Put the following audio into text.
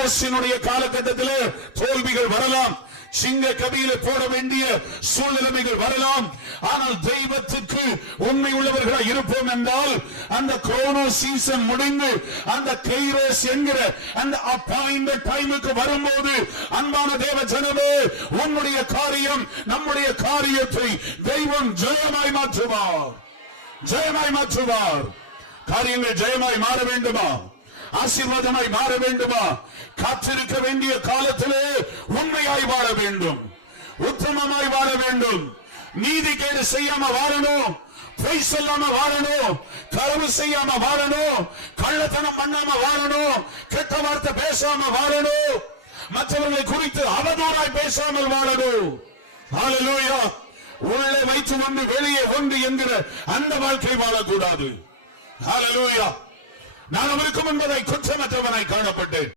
குரோனோஸினுடைய காலகட்டத்திலே தோல்விகள் வரலாம், சிங்க கபியில போட வேண்டிய சூழ்நிலைமைகள் வரலாம். ஆனால் தெய்வத்துக்கு உண்மை உள்ளவர்களாக இருப்போம் என்றால் அந்த கொரோனா சீசன் முடிந்து அந்த கைரோஸ் என்கிற அந்த அப்பாயின்மென்ட் டைமுக்கு வரும்போது அன்பான தேவ ஜனமே, உன்னுடைய காரியம் நம்முடைய காரியத்தை தெய்வம் ஜெயமாய் மாற்றுவார், ஜெயமாய் மாற்றுவார். காரியங்கள் ஜெயமாய் மாற வேண்டுமா, ஆசீர்வாதமாய் மாற வேண்டுமா, காத்திருக்க வேண்டிய காலத்திலே உண்மையாய் வாழ வேண்டும், உத்தமமாய் வாழ வேண்டும், நீதிகேடு செய்யாம வாழணும், பொய் சொல்லாம வாழணும், களவு செய்யாம வாழணும், கள்ளத்தனம் பண்ணாம வாழணும், கெட்ட வார்த்தை பேசாம வாழணும், மற்றவர்களை குறித்து அவதூறாய் பேசாமல் வாழணும். ஹல்லேலூயா. உள்ளே வைத்து ஒன்று வெளியே ஒன்று என்கிற அந்த வாழ்க்கை வாழக்கூடாது. ஹல்லேலூயா. நான் அவருக்கும் என்பதை குற்றமற்றவனாய் காணப்பட்டேன்.